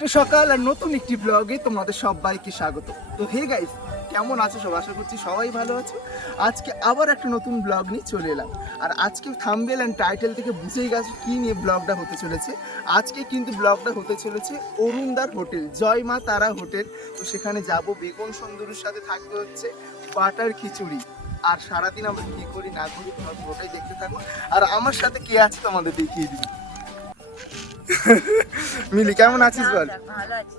একটা সকাল আর নতুন একটি ব্লগে তোমাদের সবাইকে স্বাগত। তো হে গাইস কেমন আছো সব? আশা করছি সবাই ভালো আছো। আজকে আবার একটা নতুন ব্লগ নিয়ে চলে এলাম। আর আজকে থাম্বেল অ্যান্ড টাইটেল থেকে বুঝেই গেছো কী নিয়ে ব্লগটা হতে চলেছে। আজকে কিন্তু ব্লগটা হতে চলেছে অরুণদার হোটেল, জয় মা তারা হোটেল। তো সেখানে যাব, বেগুন সুন্দরীর সাথে থাকবে হচ্ছে বাটার খিচুড়ি। আর সারাদিন আমরা কী করি না করি তোমরা পুরোটাই দেখতে থাকো। আর আমার সাথে কে আছে তোমাদের দেখিয়ে দিই মিলি কেমন আছিস বল? ভালো আছি।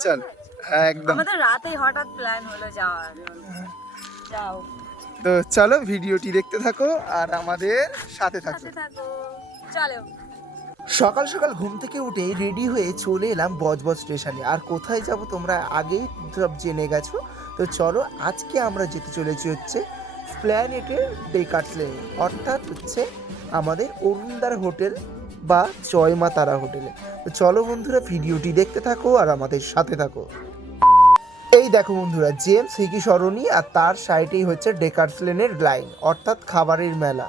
চল হ্যাঁ, একদম। আমাদের রাতেই হঠাৎ প্ল্যান হলো যাওয়ার। যাও। তো চলো ভিডিওটি দেখতে থাকো আর আমাদের সাথে থাকো। চলো। সকাল সকাল ঘুম থেকে উঠে রেডি হয়ে চলে এলাম বজবজ স্টেশনে। আর কোথায় যাব তোমরা আগেই সব জেনে গেছো? তো চলো আজকে আমরা যেতে চলেছি হচ্ছে স্প্ল্যানেটের ডেকার্স লেন অর্থাৎ হচ্ছে আমাদের অরুণদার হোটেল বা জয়মা তারা হোটেলে। তো চলো বন্ধুরা ভিডিওটি দেখতে থাকো আর আমাদের সাথে থাকো। এই দেখো বন্ধুরা জেমস হিকি সরণি আর তার সাইডেই হচ্ছে ডেকার্স লেনের লাইন অর্থাৎ খাবারের মেলা।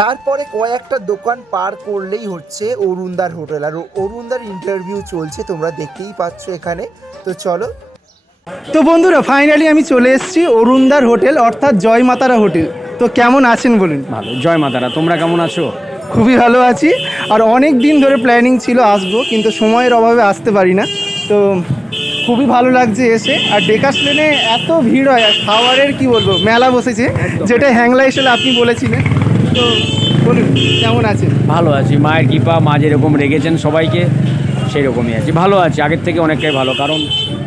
তারপরে কয়েকটা দোকান পার করলেই হচ্ছে অরুণদার হোটেল। আর অরুণদার ইন্টারভিউ চলছে তোমরা দেখতেই পাচ্ছ এখানে। তো চলো। তো বন্ধুরা ফাইনালি আমি চলে এসেছি অরুণদার হোটেল অর্থাৎ জয় মাতারা হোটেল। তো কেমন আছেন বলুন? ভালো জয় মাতারা তোমরা কেমন আছো? খুবই ভালো আছি। আর অনেক দিন ধরে প্ল্যানিং ছিল আসব কিন্তু সময়ের অভাবে আসতে পারি না। তো খুবই ভালো লাগছে এসে। আর ডেকাস লেনে এত ভিড় হয় আর খাবারের কি বলব মেলা বসেছে যেটা হ্যাংলা এসে আপনি বলেছিলেন। তো বলুন কেমন আছেন? ভালো আছি। মায়ের কৃপা মা যেরকম রেগেছেন সবাইকে সেই রকমই আছি। ভালো আছি আগের থেকে অনেকটাই ভালো। কারণ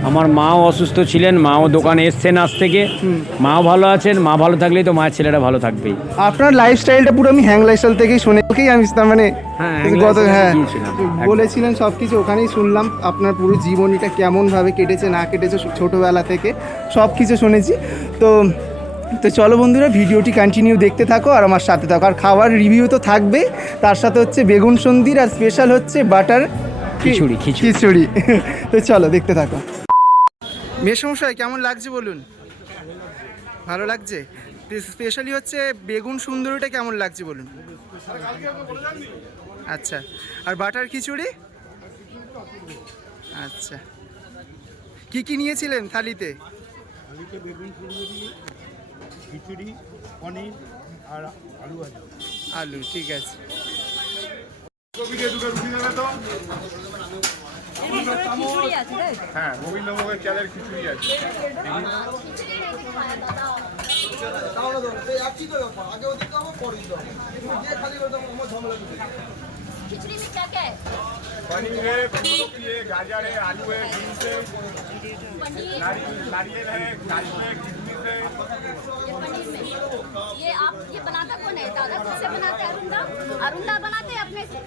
আমার মাও অসুস্থ ছিলেন মাও দোকানে এসছেন আজ থেকে। মাও ভালো আছেন মা ভালো থাকলেই তো মায়ের ছেলেরা ভালো থাকবেই। আপনার লাইফস্টাইলটা পুরো আমি হ্যাং স্টাইল থেকেই শুনে আমি তার মানে হ্যাঁ, গত হ্যাঁ বলেছিলেন সব কিছু ওখানেই শুনলাম আপনার পুরো জীবনীটা কেমনভাবে কেটেছে না কেটেছে ছোটোবেলা থেকে সব কিছু শুনেছি। তো তো চলো বন্ধুরা ভিডিওটি কন্টিনিউ দেখতে থাকো আর আমার সাথে থাকো। আর খাবার রিভিউ তো থাকবে তার সাথে হচ্ছে বেগুন সন্দির আর স্পেশাল হচ্ছে বাটার খিচুড়ি। খিচুড়ি। তো চলো দেখতে থাকো। মেসমশাই কেমন লাগছে বলুন? ভালো লাগছে? স্পেশালি হচ্ছে বেগুন সুন্দরীটা কেমন লাগছে বলুন? আচ্ছা আর বাটার খিচুড়ি? আচ্ছা। কি কি নিয়েছিলেন থালিতে? আলুতে বেগুন ফুলকপি খিচুড়ি পনির আর আলু আলু ঠিক আছে। হ্যাঁ গোবিন্দভোগের চালের খিচুড়ি আছে खिचड़ी में क्या क्या है पनीर है फूलगोभी है गाजर है आलू है बीन्स है पनीर नारियल नारियल है काजू है किशमिश है अरुंदा बनाते हैं अपने से।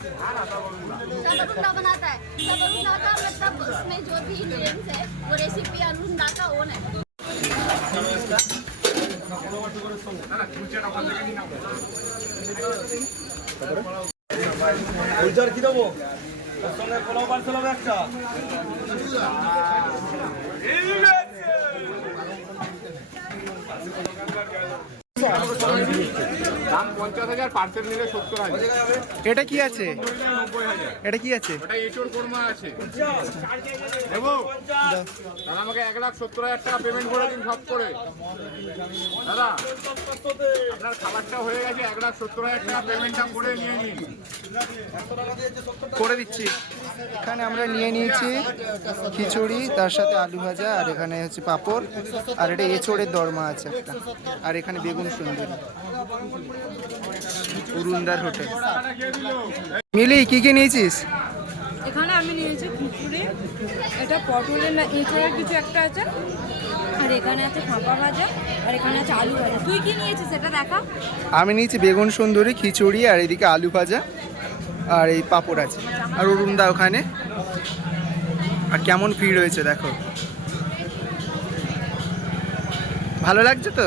सब अरुंदा बनाता है। सब अरुंदा का मतलब उसमें जो भी इंग्रेडिएंट्स है वो रेसिपी अरुंदा का ओन है। উইজার কি দেবো সঙ্গে পোলাও পার্সেল হবে একটা দাম পঞ্চাশ হাজার পার্সেল নিলে সত্তর হাজার। এটা কি আছে? এটা কি আছে? ওটা এঁচোর কোরমা আছে। দেবো দাদা আমাকে এক লাখ সত্তর হাজার টাকা পেমেন্ট করে দিন সব করে। দাদা আপনার খাবারটা হয়ে গেছে এক লাখ সত্তর হাজার টাকা পেমেন্টটা করে নিয়ে নিন। করে দিচ্ছি। এখানে আমরা নিয়ে নিয়েছি খিচুড়ি তার সাথে আলু ভাজা আর এখানে হচ্ছে পাঁপড় আর এটা এঁচড়ের দরমা আছে একটা। আর এখানে বেগুন সুন্দরী। উরুন্দার হোটেল। মিলি কি কি নিয়েছিস? এখানে আমি নিয়েছি খিচুড়ি এটা পটলের না এঁচড়ের কিছু একটা আছে আর এখানে আছে ফাঁপা ভাজা আর এখানে আছে আলু ভাজা। তুই কি নিয়েছিস সেটা দেখা। আমি নিয়েছি বেগুন সুন্দরী খিচুড়ি আর এদিকে আলু ভাজা। আর এই পাঁপড় আছে। আর উরুন্দা ওখানে। আর কেমন ভিড় হয়েছে দেখো। ভালো লাগছে তো?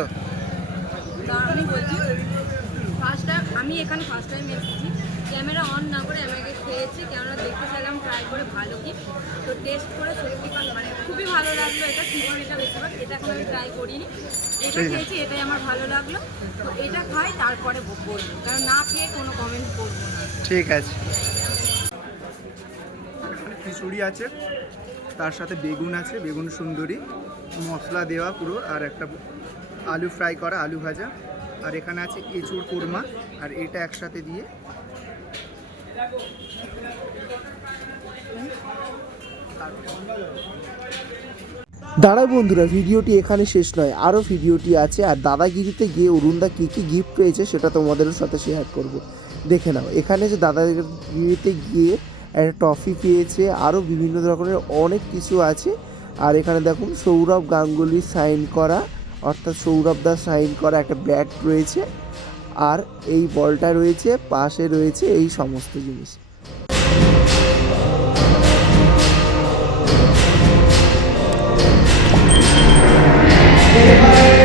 আমি বলছি ফার্স্ট টাইম আমি এখানে ফার্স্ট টাইম এসেছি। ক্যামেরা অন না করে আমাকে খেয়েছি কেননা দেখতে চাইলাম ট্রাই করে ভালো কি। তো টেস্ট করে সত্যি মানে খুবই ভালো লাগল এটা খিচুড়িটা বেশিরভাগ এটা এখন আমি ট্রাই করিনি। এটা খেয়েছি এটাই আমার ভালো লাগল। তো এটা খাই তারপরে বলব। কারণ না খেয়ে কোনো কমেন্ট করব না। ঠিক আছে। খিচুড়ি আছে, তার সাথে বেগুন আছে, বেগুন সুন্দরী, মশলা দেওয়া পুরো, আর একটা আলু ফ্রাই করা, আলু ভাজা, আর এখানে আছে এঁচুড় কোরমা, আর এটা একসাথে দিয়ে। দাঁড়াও বন্ধুরা, ভিডিওটি এখানে শেষ নয়, আরও ভিডিওটি আছে, আর দাদাগিরিতে গিয়ে অরুণদা কী কী গিফট পেয়েছে সেটা তোমাদের সাথে শেয়ার করব। দেখে নাও। এখানে যে দাদাগিরিতে গিয়ে একটা টফি পেয়েছে আরও বিভিন্ন ধরনের অনেক কিছু আছে। আর এখানে দেখুন, সৌরভ গাঙ্গুলি সাইন করা, অর্থাৎ সৌরভ দা সাইন করা একটা ব্যাট রয়েছে। আর এই বলটা রয়েছে, পাশে রয়েছে এই সমস্ত জিনিস। এবার